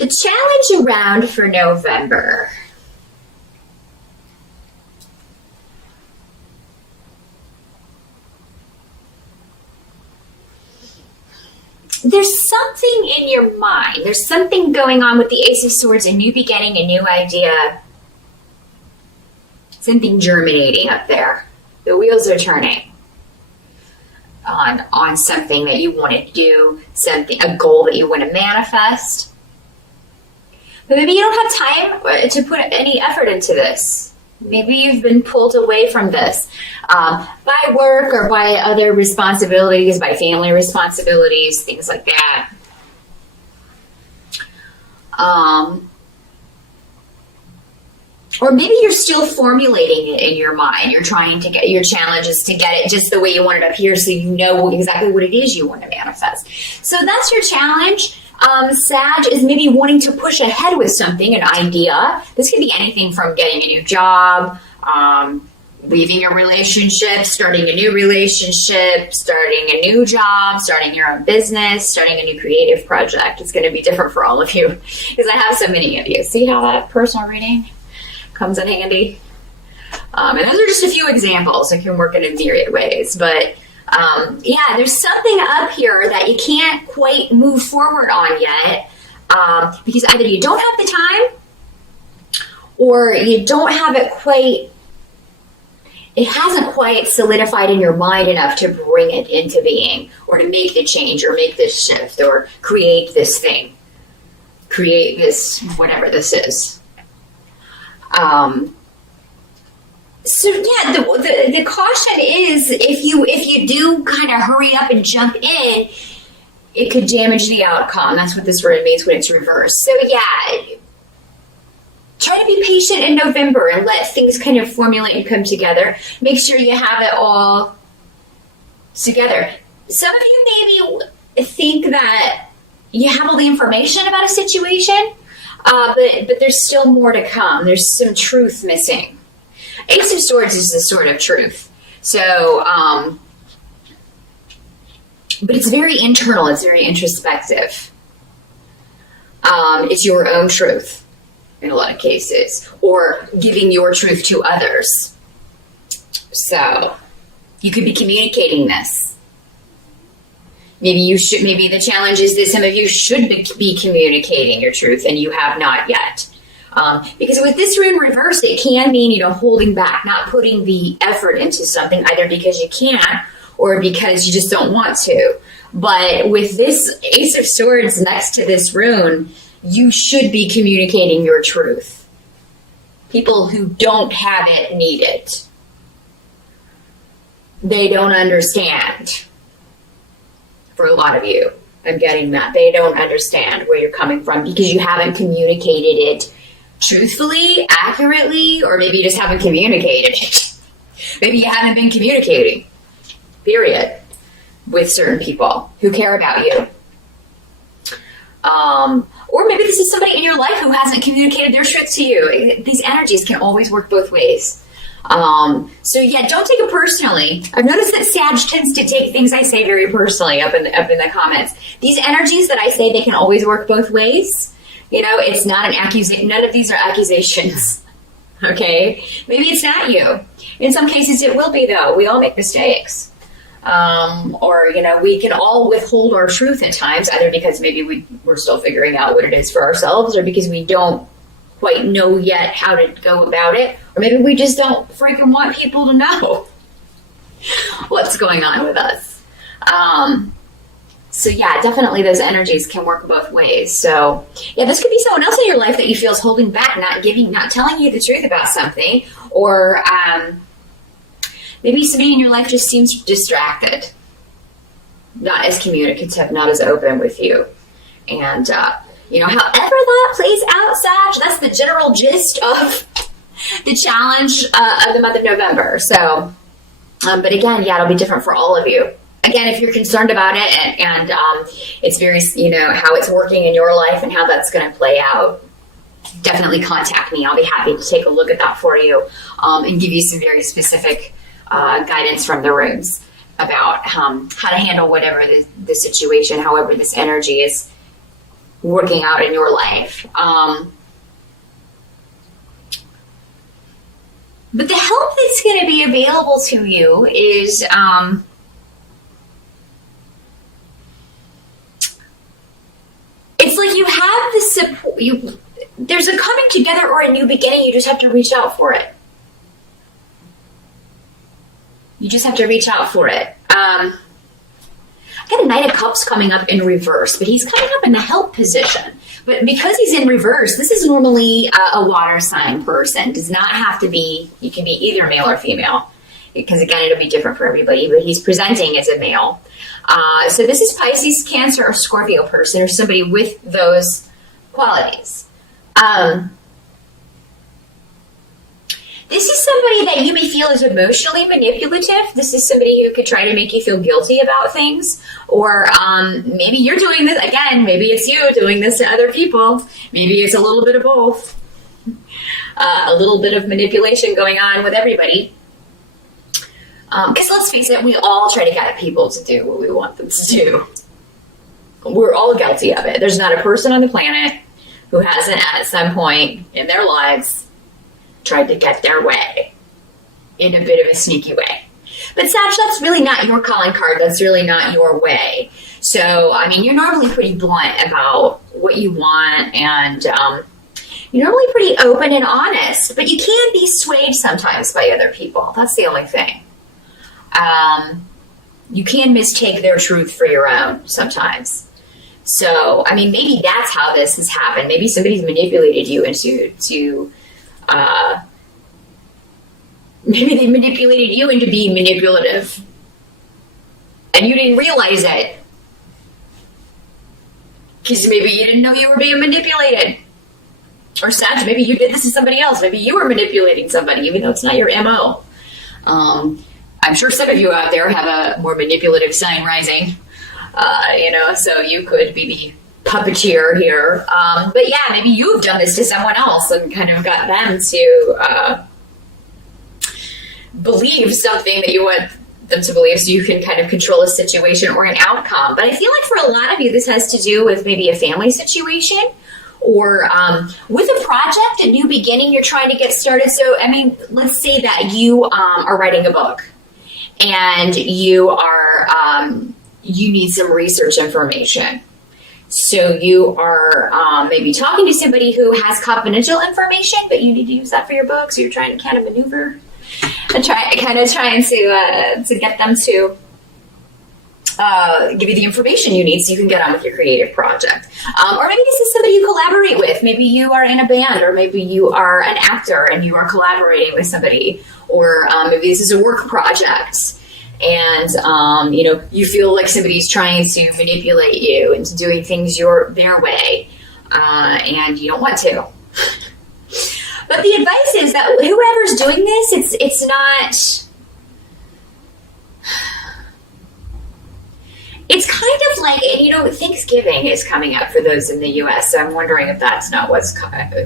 The challenge around for November. There's something in your mind. There's something going on with the Ace of Swords, a new beginning, a new idea. Something germinating up there. The wheels are turning on something that you want to do, a goal that you want to manifest. But maybe you don't have time to put any effort into this. Maybe you've been pulled away from this by work or by other responsibilities, by family responsibilities, things like that. Or maybe you're still formulating it in your mind. You're trying to get your challenge is to get it just the way you want it up here so you know exactly what it is you want to manifest. So that's your challenge. Sag is maybe wanting to push ahead with something, an idea. This could be anything from getting a new job, leaving a relationship, starting a new relationship, starting a new job, starting your own business, starting a new creative project. It's going to be different for all of you because I have so many of you. See how that personal reading comes in handy? And those are just a few examples. It can work in a myriad ways, but yeah, there's something up here that you can't quite move forward on yet because either you don't have the time or you don't have it quite, it hasn't quite solidified in your mind enough to bring it into being or to make the change or make this shift or create this thing, create this, whatever this is. So yeah, the caution is if you do kind of hurry up and jump in, it could damage the outcome. That's what this word means when it's reversed. So yeah, try to be patient in November and let things kind of formulate and come together. Make sure you have it all together. Some of you maybe think that you have all the information about a situation, but there's still more to come. There's some truth missing. Ace of Swords is the sword of truth. So, but it's very internal. It's very introspective. It's your own truth in a lot of cases, or giving your truth to others. So, you could be communicating this. Maybe the challenge is that some of you should be communicating your truth and you have not yet. Because with this rune reversed, it can mean, holding back, not putting the effort into something, either because you can't or because you just don't want to. But with this Ace of Swords next to this rune, you should be communicating your truth. People who don't have it need it. They don't understand. For a lot of you, I'm getting that. They don't understand where you're coming from because you haven't communicated it truthfully, accurately, or maybe you just haven't communicated it. Maybe you haven't been communicating, period, with certain people who care about you. Or maybe this is somebody in your life who hasn't communicated their truth to you. These energies can always work both ways. So yeah, don't take it personally. I've noticed that Sag tends to take things I say very personally up in the comments. These energies that I say, they can always work both ways. It's not an accusation. None of these are accusations. Okay? Maybe it's not you. In some cases it will be, though. We all make mistakes. Or we can all withhold our truth at times, either because maybe we're still figuring out what it is for ourselves, or because we don't quite know yet how to go about it, or maybe we just don't freaking want people to know what's going on with us. So yeah, definitely those energies can work both ways. So yeah, this could be someone else in your life that you feel is holding back, not telling you the truth about something, or maybe somebody in your life just seems distracted, not as communicative, not as open with you. And however that plays out, Sag, that's the general gist of the challenge of the month of November. So, but again, yeah, it'll be different for all of you. Again, if you're concerned about it and it's very, how it's working in your life and how that's going to play out, definitely contact me. I'll be happy to take a look at that for you and give you some very specific guidance from the runes about how to handle whatever the situation, however this energy is working out in your life. But the help that's going to be available to you is it's like you have the support. There's a coming together or a new beginning. You just have to reach out for it. You just have to reach out for it. I got a Knight of Cups coming up in reverse, but he's coming up in the help position. But because he's in reverse, this is normally a water sign person. Does not have to be, you can be either male or female. Because again, it'll be different for everybody, but he's presenting as a male. So this is Pisces, Cancer, or Scorpio person, or somebody with those qualities. This is somebody that you may feel is emotionally manipulative. This is somebody who could try to make you feel guilty about things. Or maybe you're doing this, again, maybe it's you doing this to other people. Maybe it's a little bit of both. A little bit of manipulation going on with everybody. Because let's face it, we all try to get people to do what we want them to do. We're all guilty of it. There's not a person on the planet who hasn't at some point in their lives tried to get their way in a bit of a sneaky way. But Sag, that's really not your calling card. That's really not your way. So, I mean, you're normally pretty blunt about what you want, and you're normally pretty open and honest, but you can be swayed sometimes by other people. That's the only thing. You can mistake their truth for your own sometimes. So, I mean, maybe that's how this has happened. Maybe somebody's manipulated you into maybe they manipulated you into being manipulative and you didn't realize it because maybe you didn't know you were being manipulated. Or Sag, maybe you did this to somebody else. Maybe you were manipulating somebody even though it's not your MO. I'm sure some of you out there have a more manipulative sign rising, so you could be the puppeteer here. But yeah, maybe you've done this to someone else and kind of got them to believe something that you want them to believe so you can kind of control a situation or an outcome. But I feel like for a lot of you, this has to do with maybe a family situation or with a project, a new beginning you're trying to get started. So, I mean, let's say that you are writing a book and you are you need some research information. So you are maybe talking to somebody who has confidential information, but you need to use that for your book. So you're trying to kind of maneuver and trying to get them to give you the information you need so you can get on with your creative project. Or maybe this is somebody you collaborate with. Maybe you are in a band, or maybe you are an actor and you are collaborating with somebody, or maybe this is a work project. And, you feel like somebody's trying to manipulate you into doing things their way, and you don't want to. But the advice is that whoever's doing this, it's not... It's kind of like, Thanksgiving is coming up for those in the U.S., so I'm wondering if that's not what's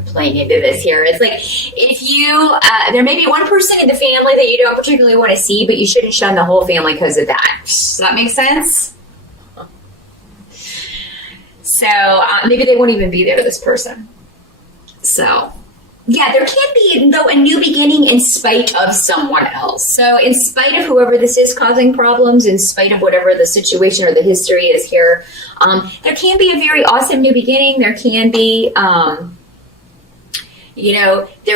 playing into this here. It's like, if you, there may be one person in the family that you don't particularly want to see, but you shouldn't shun the whole family because of that. Does that make sense? So, maybe they won't even be there, this person. So... yeah, there can be, though, a new beginning in spite of someone else. So in spite of whoever this is causing problems, in spite of whatever the situation or the history is here, there can be a very awesome new beginning. There can be, there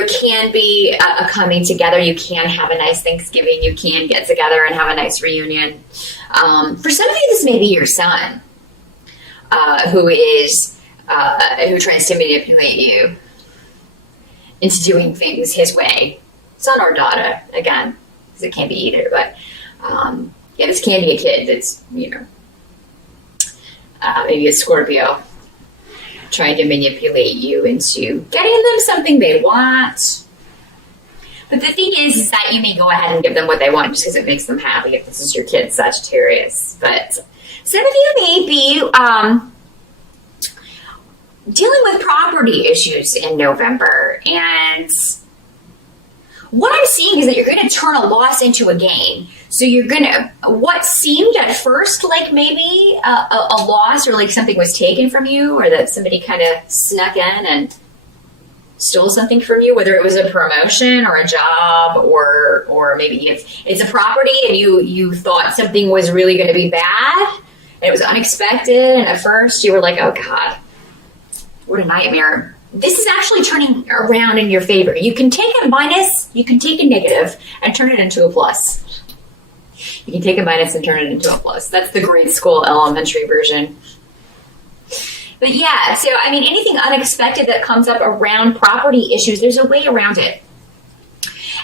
can be a coming together. You can have a nice Thanksgiving. You can get together and have a nice reunion. For some of you, this may be your son, who tries to manipulate you into doing things his way. Son or daughter, again, because it can't be either. But this can be a kid that's, maybe a Scorpio, trying to manipulate you into getting them something they want. But the thing is that you may go ahead and give them what they want just because it makes them happy if this is your kid, Sagittarius. But some of you may be dealing with property issues in November, and what I'm seeing is that you're going to turn a loss into a gain. So you're gonna, what seemed at first like maybe a loss, or like something was taken from you, or that somebody kind of snuck in and stole something from you, whether it was a promotion or a job, or maybe it's a property and you thought something was really going to be bad and it was unexpected, and at first you were like, oh God, what a nightmare. This is actually turning around in your favor. You can take a minus, you can take a negative and turn it into a plus. You can take a minus and turn it into a plus. That's the grade school elementary version. But yeah, so I mean, anything unexpected that comes up around property issues, there's a way around it.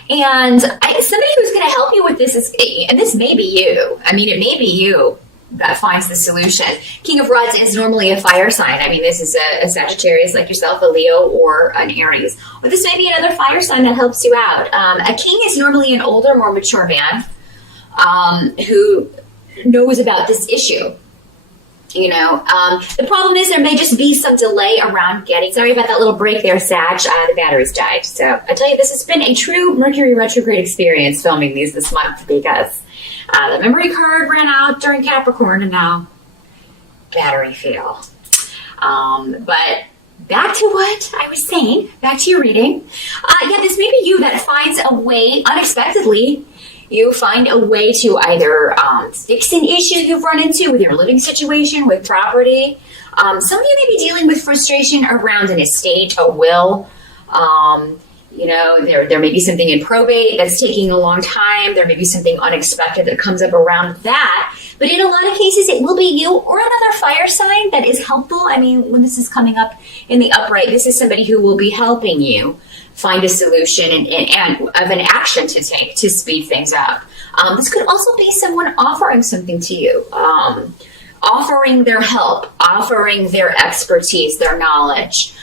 And somebody who's going to help you with this is, and this may be you. I mean, it may be you that finds the solution. King of Rods is normally a fire sign. I mean, this is a Sagittarius like yourself, a Leo, or an Aries. Or this may be another fire sign that helps you out. A king is normally an older, more mature man who knows about this issue. You know, the problem is there may just be some delay around getting, sorry about that little break there, Sag, the batteries died. So I tell you, this has been a true Mercury retrograde experience filming these this month, because the memory card ran out during Capricorn and now battery fail. But back to what I was saying, back to your reading. Yeah, this may be you that finds a way unexpectedly. You find a way to either fix an issue you've run into with your living situation, with property. Some of you may be dealing with frustration around an estate, a will. You know, there may be something in probate that's taking a long time. There may be something unexpected that comes up around that. But in a lot of cases, it will be you or another fire sign that is helpful. I mean, when this is coming up in the upright, this is somebody who will be helping you find a solution and of an action to take to speed things up. This could also be someone offering something to you, offering their help, offering their expertise, their knowledge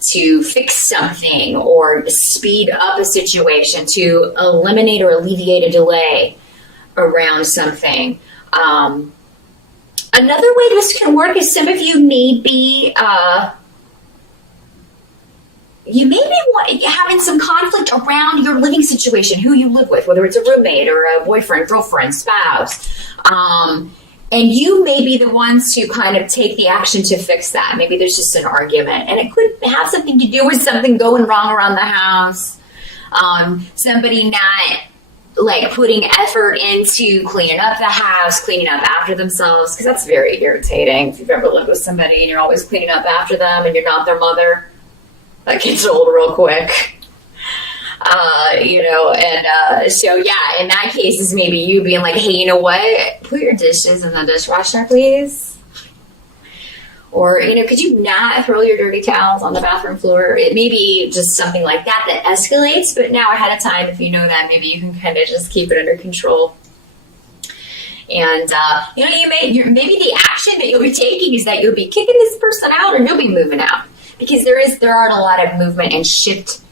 to fix something or speed up a situation, to eliminate or alleviate a delay around something. Another way this can work is some of you may be having some conflict around your living situation, who you live with, whether it's a roommate or a boyfriend, girlfriend, spouse. And you may be the ones who kind of take the action to fix that. Maybe there's just an argument, and it could have something to do with something going wrong around the house. Somebody not like putting effort into cleaning up the house, cleaning up after themselves, because that's very irritating. If you've ever lived with somebody and you're always cleaning up after them and you're not their mother, that gets old real quick. You know, and so yeah, in that case, is maybe you being like, hey, you know what? Put your dishes in the dishwasher, please. Or, you know, could you not throw your dirty towels on the bathroom floor? It may be just something like that that escalates, but now ahead of time, if you know that, maybe you can kind of just keep it under control. And, you know, maybe the action that you'll be taking is that you'll be kicking this person out, or you'll be moving out. Because there aren't a lot of movement and shift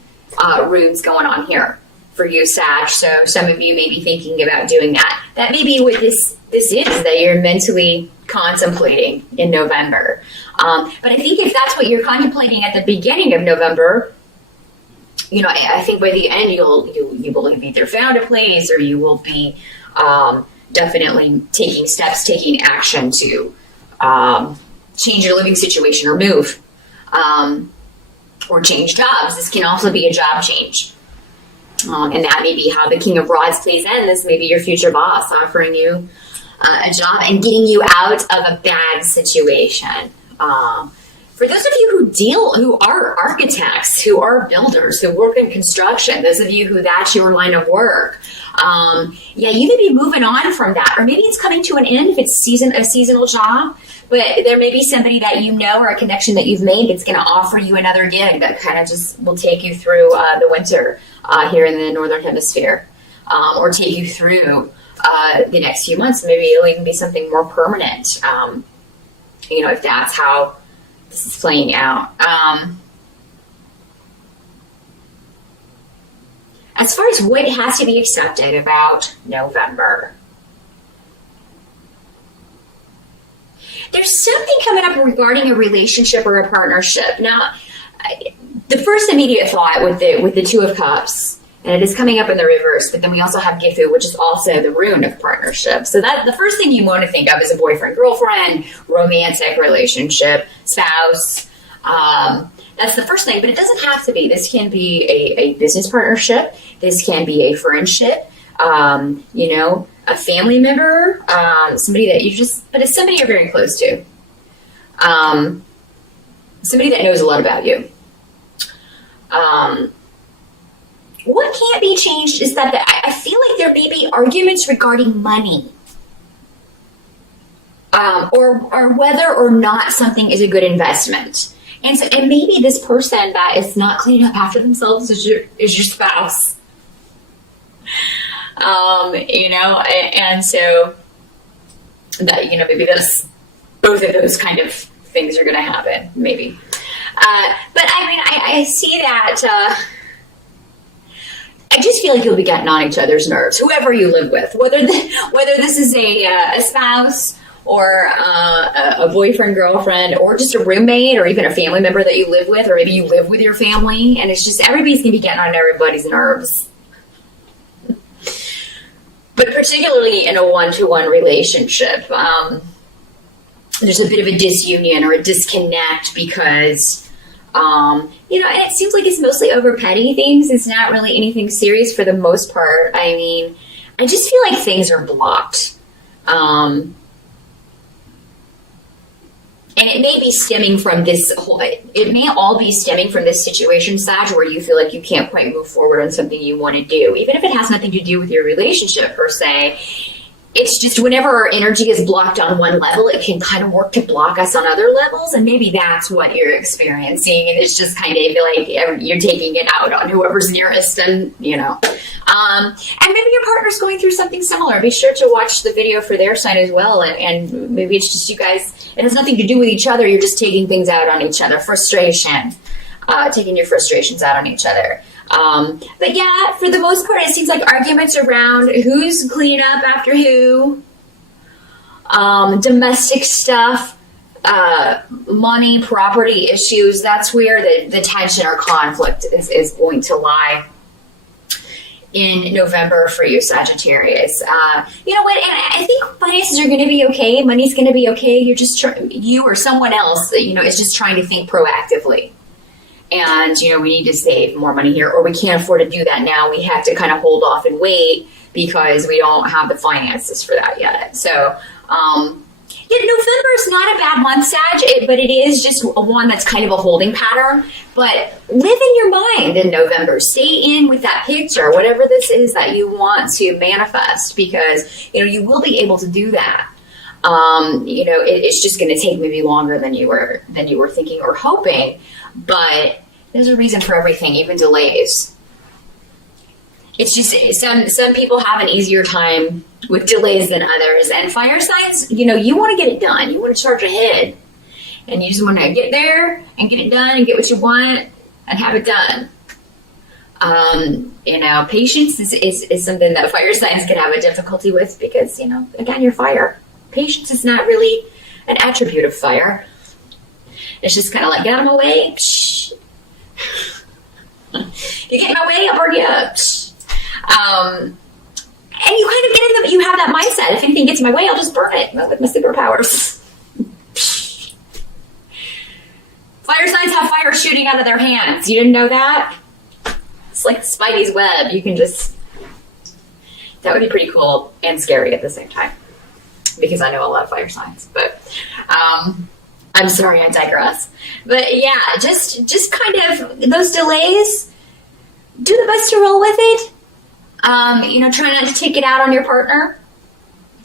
rooms going on here for you, Sag. So some of you may be thinking about doing that. That may be what this is, that you're mentally contemplating in November. But I think if that's what you're contemplating at the beginning of November, you know, I think by the end you will have either found a place, or you will be definitely taking steps, taking action to change your living situation or move. Or change jobs. This can also be a job change. And that may be how the King of Rods plays in. This may be your future boss offering you a job and getting you out of a bad situation. For those of you who are architects, who are builders, who work in construction, those of you who that's your line of work, yeah, you may be moving on from that. Or maybe it's coming to an end if it's a seasonal job. But there may be somebody that you know, or a connection that you've made, that's going to offer you another gig that kind of just will take you through the winter here in the Northern Hemisphere, or take you through the next few months. Maybe it'll even be something more permanent, you know, if that's how this is playing out. As far as what has to be accepted about November, there's something coming up regarding a relationship or a partnership. Now, the first immediate thought with the Two of Cups And it is coming up in the reverse, but then we also have Gifu, which is also the rune of partnership. So that the first thing you want to think of is a boyfriend, girlfriend, romantic relationship, spouse. That's the first thing, but it doesn't have to be. This can be a business partnership. This can be a friendship. A family member, somebody that but it's somebody you're very close to. Somebody that knows a lot about you. What can't be changed is that I feel like there may be arguments regarding money. Or whether or not something is a good investment. And maybe this person that is not cleaning up after themselves is your spouse. And so that, maybe both of those kind of things are going to happen, maybe. But I see that, I just feel like you'll be getting on each other's nerves, whoever you live with, whether this is a spouse or a boyfriend, girlfriend, or just a roommate, or even a family member that you live with, or maybe you live with your family, and it's just everybody's going to be getting on everybody's nerves. But particularly in a one-to-one relationship, there's a bit of a disunion or a disconnect because, and it seems like it's mostly over petty things. It's not really anything serious for the most part. I just feel like things are blocked. And it may be stemming from it may all be stemming from this situation, Sag, where you feel like you can't quite move forward on something you want to do. Even if it has nothing to do with your relationship per se, it's just whenever our energy is blocked on one level, it can kind of work to block us on other levels. And maybe that's what you're experiencing. And it's just kind of like you're taking it out on whoever's nearest and, and maybe your partner's going through something similar. Be sure to watch the video for their side as well. And maybe it's just you guys, it has nothing to do with each other. You're just taking things out on each other. Frustration, taking your frustrations out on each other. But yeah, for the most part, it seems like arguments around who's cleaning up after who, domestic stuff, money, property issues. That's where the tension or conflict is going to lie in November for you, Sagittarius. You know what? And I think finances are going to be okay. Money's going to be okay. You're just you or someone else that, is just trying to think proactively. And, we need to save more money here, or we can't afford to do that now. We have to kind of hold off and wait because we don't have the finances for that yet. So, November is not a bad month, Sag, but it is just one that's kind of a holding pattern. But live in your mind in November. Stay in with that picture, whatever this is that you want to manifest, because, you will be able to do that. It's just going to take maybe longer than you were thinking or hoping. But there's a reason for everything, even delays. It's just some people have an easier time with delays than others. And fire signs, you want to get it done. You want to charge ahead. And you just want to get there and get it done and get what you want and have it done. Patience is something that fire signs can have a difficulty with because, again, you're fire. Patience is not really an attribute of fire. It's just kind of like, get out of my way. You get in my way, I'll burn you up. And you kind of get in you have that mindset. If anything gets in my way, I'll just burn it with my superpowers. Fire signs have fire shooting out of their hands. You didn't know that? It's like Spidey's web. You can that would be pretty cool and scary at the same time. Because I know a lot of fire signs. But, I'm sorry, I digress. But yeah, just kind of those delays, do the best to roll with it. Try not to take it out on your partner.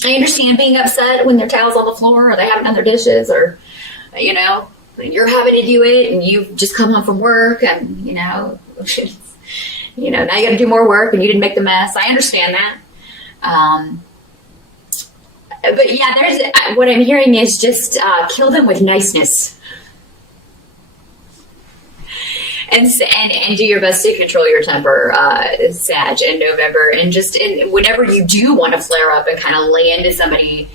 I understand being upset when their towel's on the floor or they haven't done their dishes or, you're having to do it and you've just come home from work and, now you got to do more work and you didn't make the mess. I understand that. But yeah, what I'm hearing is just kill them with niceness, and do your best to control your temper, Sag, in November, and whenever you do want to flare up and kind of lay into somebody,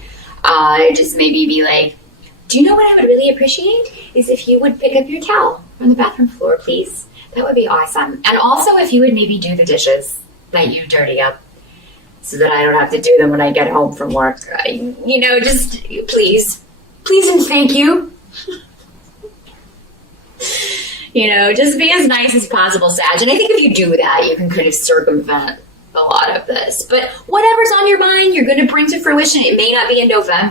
just maybe be like, do you know what I would really appreciate is if you would pick up your towel from the bathroom floor, please. That would be awesome. And also if you would maybe do the dishes that you dirty up so that I don't have to do them when I get home from work. Just please and thank you. Just be as nice as possible, Sag. And I think if you do that, you can kind of circumvent a lot of this. But whatever's on your mind, you're going to bring to fruition. It may not be in November.